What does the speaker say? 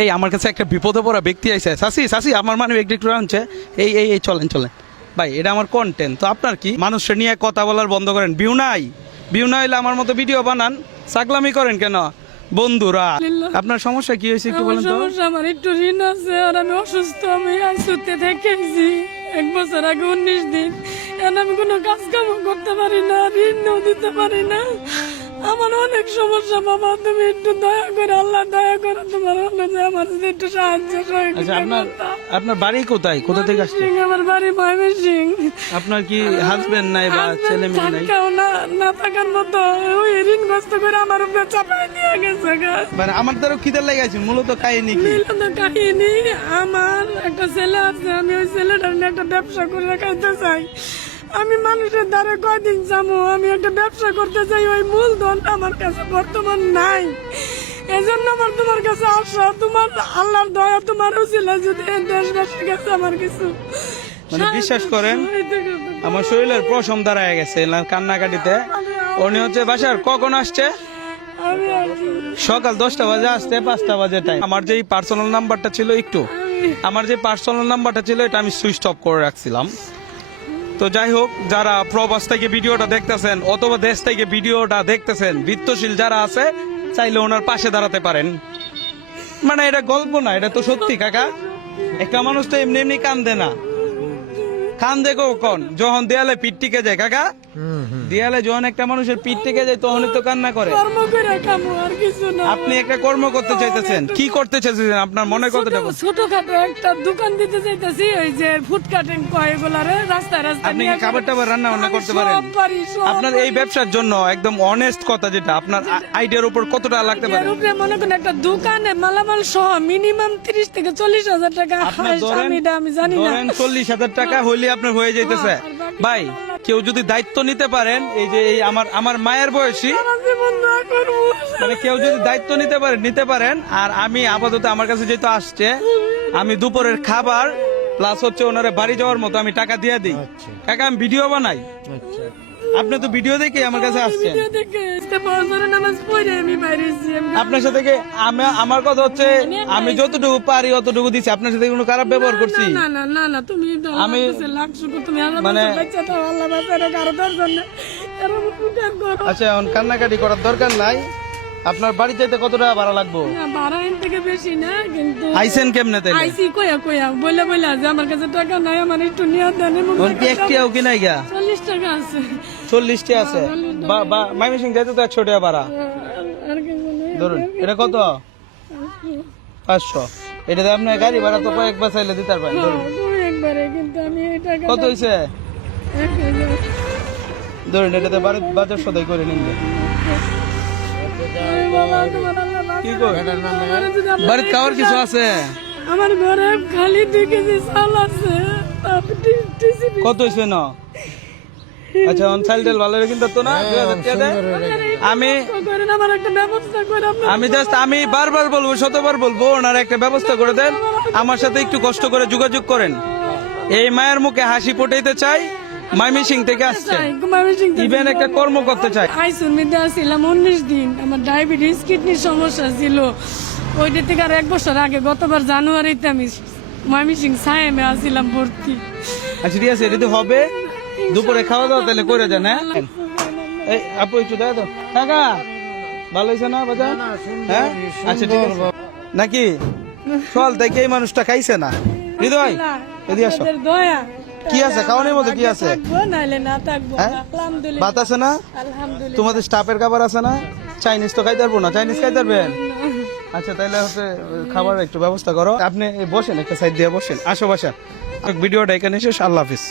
এই আমার কাছে একটা বিপদে পড়া ব্যক্তি আইছে। সাসি আমার মানে একটু আনছে। এই চলেন ভাই, এটা আমার কন্টেন্ট। তো আপনার কি মানুষের নিয়ে কথা বলার বন্ধ করেন। ভিউ না হইলে আমার মতো ভিডিও বানান, চাকলামি করেন কেন বন্ধুরা? আপনার সমস্যা কি হয়েছে একটু বলেন তো। সমস্যা আমার একটু ঋণ আছে আর আমি অসুস্থ। আমি আইসুতে থেকেছি 1 বছর আগে 19 দিন। এখন আমি কোনো কাজ কাম করতে পারি না, ঋণও দিতে পারি না। আমার অনেক সমস্যা বাবা, তুমি একটু দয়া করে, আল্লাহ দয়া করে তোমার হলো যে আমার একটু সাহায্য আচ্ছা, আপনার বাড়ি কোথায়, কোথা থেকে আসছে? আমার বাড়ি ময়মনসিং। আপনার কি হাজবেন্ড নাই বা ছেলে মেয়ে নাই? না থাকার মতো ওই ঋণগ্রস্ত করে আমার উপরে চাপাই দিয়ে গেছে। মানে আমার দ্বারা খিদে লেগেছে মূলত কাহিনী কি? কাহিনী আমার একটা ছেলে আছে, আমি ওই ছেলেটার নিয়ে একটা ব্যবসা করে খাইতে চাই। আমি মানুষের দ্বারা কয়দিন যাবো, আমি একটা ব্যবসা করতে চাই, ওই মূলধনটা আমার কাছে বর্তমান নাই। এজন্য আমার তোমার কাছে আসা, তোমার আল্লাহর দয়া তোমার ছিল যদি দেশবাসীর কাছে আমার কিছু মানে বিশ্বাস করেন আমার শরীরের প্রশম দাঁড়ায় গেছে কান্নাকাটিতে। উনি হচ্ছে বাসার কখন আসছে? সকাল 10টা বাজে আসতে 5টা বাজে টাইম। আমার যে পার্সোনাল নাম্বারটা ছিল এটা আমি সুইচ অফ করে রাখছিলাম। তো যাই হোক, যারা প্রবাস থেকে ভিডিওটা দেখতেছেন অথবা দেশ থেকে ভিডিওটা দেখতেছেন, বিত্তশীল যারা আছে চাইলে ওনার পাশে দাঁড়াতে পারেন। মানে এটা গল্প না, এটা তো সত্যি কাকা। একটা মানুষ তো এমনি কান্দে না, কান্দে কখন যখন দেয়ালে পিঠ টিকে যায়। কাকা, দেয়ালে যখন একটা মানুষের পিঠ টিকে যায় তখনই তো কান্না করে। আপনি একটা কর্ম করতে চাইতেছেন, কি করতে চাইতেছেন? আপনার মনে কতটা? ছোটখাটো একটা দোকান দিতে চাইতেছি, ওই যে ফুড কাটিং কয়গুলারে রাস্তায় আপনি কি খাবার টাবার রান্না করতে পারেন? আপনার এই ব্যবসার জন্য একদম অনেস্ট কথা, যেটা আপনার আইডিয়ার উপর কতটা লাগতে পারে? মনে করেন একটা দোকানে মালামাল সহ মিনিমাম 30 থেকে 40 হাজার টাকা। আমি জানি না 40,000 টাকা হইলে আপনার হয়ে যাইতেছে। ভাই, কেউ যদি দায়িত্ব নিতে পারেন, এই যে এই আমার মায়ের বয়সী, মানে কেউ যদি দায়িত্ব নিতে পারেন। আর আমি আপাতত আমার কাছে যেহেতু আসছে, আমি দুপুরের খাবার প্লাস হচ্ছে ওনারে বাড়ি যাওয়ার মতো আমি টাকা দিয়ে দিই। কাকা, আমি ভিডিও বানাই। আপনি তো ভিডিও দেখে আমার কাছে আসছেন। আপনার সাথে আমার কথা হচ্ছে আমি যতটুকু পারি অতটুকু দিচ্ছি। আপনার সাথে কোনো খারাপ ব্যবহার করছি? আমি মানে আচ্ছা, এখন কান্নাকাটি করার দরকার নাই। আপনার বাড়ি যাইতে কত টাকা ভাড়া লাগবো? ভাড়া এর থেকে বেশি না, কিন্তু আইসেন কেমনে? আইসি কয়া বলে যে আমার কাছে টাকা নাই, আমার একটু নিয়ে দেন। কি একটিও কি নাই গা? 40 টাকা আছে। 40 টাকা আছে? ময়মনসিং যাইতে তো 100 টাকা ভাড়া। ধরুন, এটা কত? 500। এটাতে আপনার গাড়ি ভাড়া তো কয়েকবার চাইলে দিতে পারবেন। ধরুন, কত হয়েছে? ধরুন, এটাতে বাজার সদাই করে নিন। বাড়িতে খাওয়ার কিছু আছে? আমার ঘরে খালি 2 কেজি চাল আছে। কত হয়েছে না? আচ্ছা, চাল ডাল ভালো কিন্তু তো না। আমি বারবার বলবো, শতবার বলবো, ওনার একটা ব্যবস্থা করে দেন। আমার সাথে একটু কষ্ট করে যোগাযোগ করেন। এই মায়ের মুখে হাসি ফুটাইতে চাই। ময়মনসিং থেকে আসছে, ইভেন একটা কর্ম করতে চাই। আইসিইউতে ছিলাম 19 দিন। আমার ডায়াবেটিস, কিডনির সমস্যা ছিল। ওইটা থেকে আর 1 বছর আগে গতবার জানুয়ারিতে আমি ময়মনসিং সায়েমে আসছিলাম ভর্তি। আচ্ছা, ঠিক আছে, এটা হবে। দুপুরে খাওয়া দাওয়া তাহলে করে যান। হ্যাঁ, এই আপু একটু দেয় তো। কাকা, ভালো হয়েছে না বাজার? হ্যাঁ, আচ্ছা, ঠিক আছে। নাকি ফল থেকে এই মানুষটা খাইছে না? হৃদয়, এদিকে আসো। কি আছে খাওয়ানোর মতো? কি আছে? ভাত আছে না? তোমাদের স্টাফের খাবার আছে না? চাইনিজ তো খাইতে পারবো না? চাইনিজ খাইতে পারবেন? আচ্ছা, তাহলে হচ্ছে খাবার একটু ব্যবস্থা করো। আপনি বসেন, একটা সাইড দিয়ে বসেন। আসো বাসা। ভিডিওটা এখানে শেষ। আল্লাহ হাফিজ।